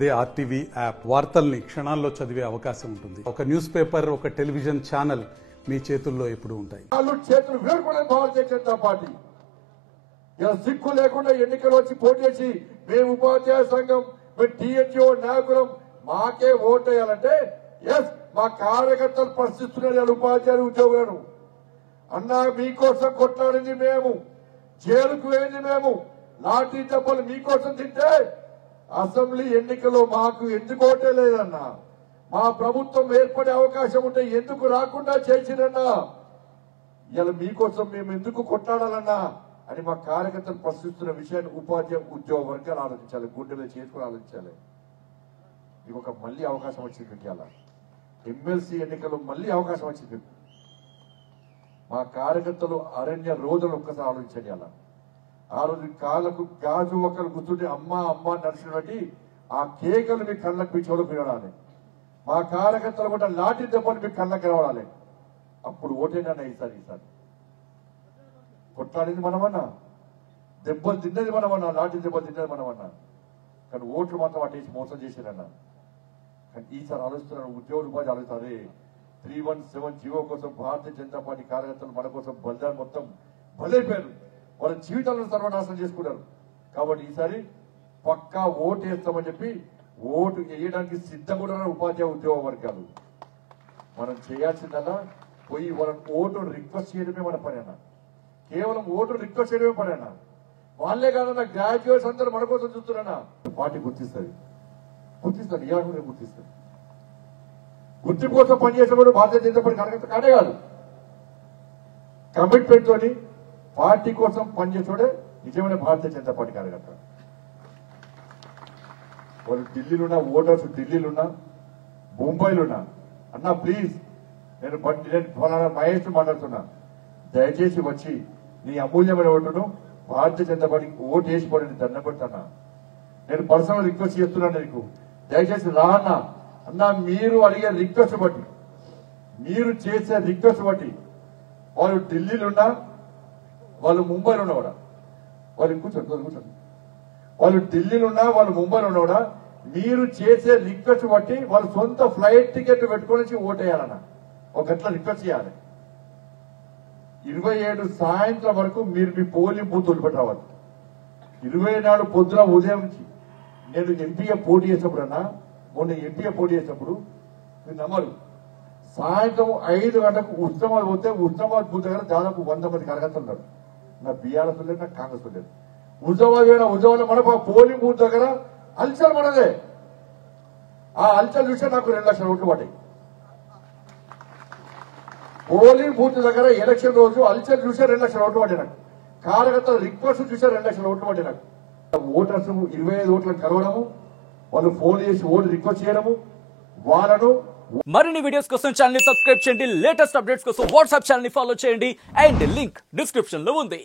They RTV app వార్తల్ని క్షణాల్లో చదివే అవకాశం ఉంటుంది. ఒక న్యూస్ పేపర్, ఒక టెలివిజన్ ఛానల్ మీ చేతుల్లో ఎప్పుడూ ఉంటాయి. చేతులు వేరుకునే భారతీయ జనతా పార్టీ ఇలా సిక్కు లేకుండా ఎన్నికలు వచ్చి పోటీ చేసి మేము ఉపాధ్యాయ సంఘం, మేము టీఎన్జిఓ నాయకులం, మాకే ఓటేయాలంటే ఎస్ మా కార్యకర్తలు ప్రశ్నిస్తున్నారు. ఉపాధ్యాయులు ఉద్యోగులను అన్నా మీకోసం కొట్లాడింది మేము, జైలుకు వెళ్ళింది మేము, లాఠీ దెబ్బలు మీకోసం తింటే అసెంబ్లీ ఎన్నికల్లో మాకు ఎందుకు ఓటే లేదన్నా, మా ప్రభుత్వం ఏర్పడే అవకాశం ఉంటే ఎందుకు రాకుండా చేసిరన్నా, ఇలా మీకోసం మేము ఎందుకు కొట్లాడాలన్నా అని మా కార్యకర్తలు ప్రశ్నిస్తున్న విషయాన్ని ఉపాధ్యాయ ఉద్యోగ వర్గాలు ఆలోచించాలి, గుండెలో చేసుకుని ఆలోచించాలి. ఇది ఒక మళ్ళీ అవకాశం వచ్చింది. ఇలా ఎమ్మెల్సీ ఎన్నికల్లో మళ్ళీ అవకాశం వచ్చింది. మా కార్యకర్తలు అరణ్య రోజులు ఒక్కసారి ఆలోచించండి. అలా ఆ రోజు కాళ్ళకు గాజు ఒకరు గుర్తుంటే అమ్మ అమ్మ నడిచినటువంటి ఆ కేకలు మీ కళ్ళకు మీ చెవులకు వినడాలి. మా కార్యకర్తలు కూడా లాఠీ దెబ్బలు మీ కళ్ళకి రావాలి. అప్పుడు ఓటేనన్నా ఈసారి కొట్లాడింది మనమన్నా, దెబ్బలు తిన్నది మనమన్నా, లాఠీ దెబ్బలు తిన్నది మనమన్నా, కానీ ఓట్లు మాత్రం అటేసి మోసం చేశారన్నా. కానీ ఈసారి ఆలోచిస్తున్నాను, ఉద్యోగులు ఉపాధి ఆలోచిస్తారు. 317 జీవో కోసం భారతీయ జనతా పార్టీ కార్యకర్తలు మన కోసం బలిదానం మొత్తం బలైపోయారు. వాళ్ళ జీవితాలను సర్వనాశనం చేసుకున్నారు. కాబట్టి ఈసారి పక్కా ఓటు వేస్తామని చెప్పి ఓటు వేయడానికి సిద్ధంగా ఉన్నారు ఉపాధ్యాయ ఉద్యోగ వర్గాలు. మనం చేయాల్సిందల్లా పోయి వాళ్ళని ఓటు రిక్వెస్ట్ చేయడమే మన పని అన్న. కేవలం ఓటు రిక్వెస్ట్ చేయడమే పని అన్న. వాళ్ళే కాదన్నా గ్రాడ్యుయేట్స్ అందరూ మన కోసం చూస్తున్నారన్నా. పార్టీ గుర్తిస్తుంది ఇలా కూడా గుర్తిస్తుంది. గుర్తింపు కోసం పనిచేసినప్పుడు భారతీయ జనతా పార్టీ కార్యకర్త కానే కాదు, కమిట్మెంట్ తోని పార్టీ కోసం పనిచేసేవాడే నిజమైన భారతీయ జనతా పార్టీ కార్యకర్త. వాళ్ళు ఢిల్లీలున్నా, ఓటర్స్ ఢిల్లీలున్నా, ముంబైలున్నా, అన్నా ప్లీజ్ నేను మహేష్ మాట్లాడుతున్నా, దయచేసి వచ్చి నీ అమూల్యమైన ఓటును భారతీయ జనతా పార్టీకి ఓటు వేసి పడి దండం పెడుతున్నా. నేను పర్సనల్ రిక్వెస్ట్ చేస్తున్నాను నీకు, దయచేసి రా అన్నా. అన్నా మీరు అడిగే రిక్వెస్ట్ బట్టి, మీరు చేసే రిక్వెస్ట్ బట్టి వాళ్ళు ఢిల్లీలున్నా, వాళ్ళు ముంబైలో ఉన్నా కూడా, వాళ్ళు కూర్చోండి, వాళ్ళు ఢిల్లీలో ఉన్నా, వాళ్ళు ముంబైలో ఉన్నా కూడా మీరు చేసే రిక్వెస్ట్ బట్టి వాళ్ళు సొంత ఫ్లైట్ టికెట్ పెట్టుకొని ఓటేయాలన్న. ఒక గట్ల రిక్వెస్ట్ చేయాలి. 27 సాయంత్రం వరకు మీరు మీ పోలింగ్ బూత్ వదిలిపెట్టరావాలి. 24 పొద్దున ఉదయం నుంచి నేను ఎంపీగా పోటీ చేసినప్పుడు అన్నా, మొన్న ఎంపీగా పోటీ చేసినప్పుడు మీరు నమ్మరు, సాయంత్రం 5 గంటలకు ఉస్మానాబాద్ పోతే ఉస్మానాబాద్ బూత్ దగ్గర దాదాపు 100 మంది కార్యకర్తలు ఉన్నారు. నా బీఆర్ఎస్ లేదు, నా కాంగ్రెస్ లేదు. ఉజవాబాద్ మన పోలింగ్ బూత్ దగ్గర అల్చల్ మనదే. ఆ అల్చల్ చూసే నాకు 2 లక్షల ఓట్లు పడ్డాయి. పోలింగ్ బూత్ దగ్గర ఎలక్షన్ రోజు అల్చల్ చూసే 2 లక్షల ఓట్లు పడ్డాయి నాకు. కార్యకర్తల రిక్వెస్ట్ చూసే 2 లక్షల ఓట్లు పడ్డాయి నాకు. ఓటర్స్ 25 ఓట్లను కలవడము, వాళ్ళు ఫోన్ చేసి ఓటు రిక్వెస్ట్ చేయడము, వాళ్ళను మరిన్ని వీడియోస్ కోసం ఛానల్ ని సబ్స్క్రైబ్ చేయండి. లేటెస్ట్ అప్డేట్స్ కోసం వాట్సాప్ ఛానల్ ని ఫాలో చేయండి. అండ్ లింక్ డిస్క్రిప్షన్ లో ఉంది.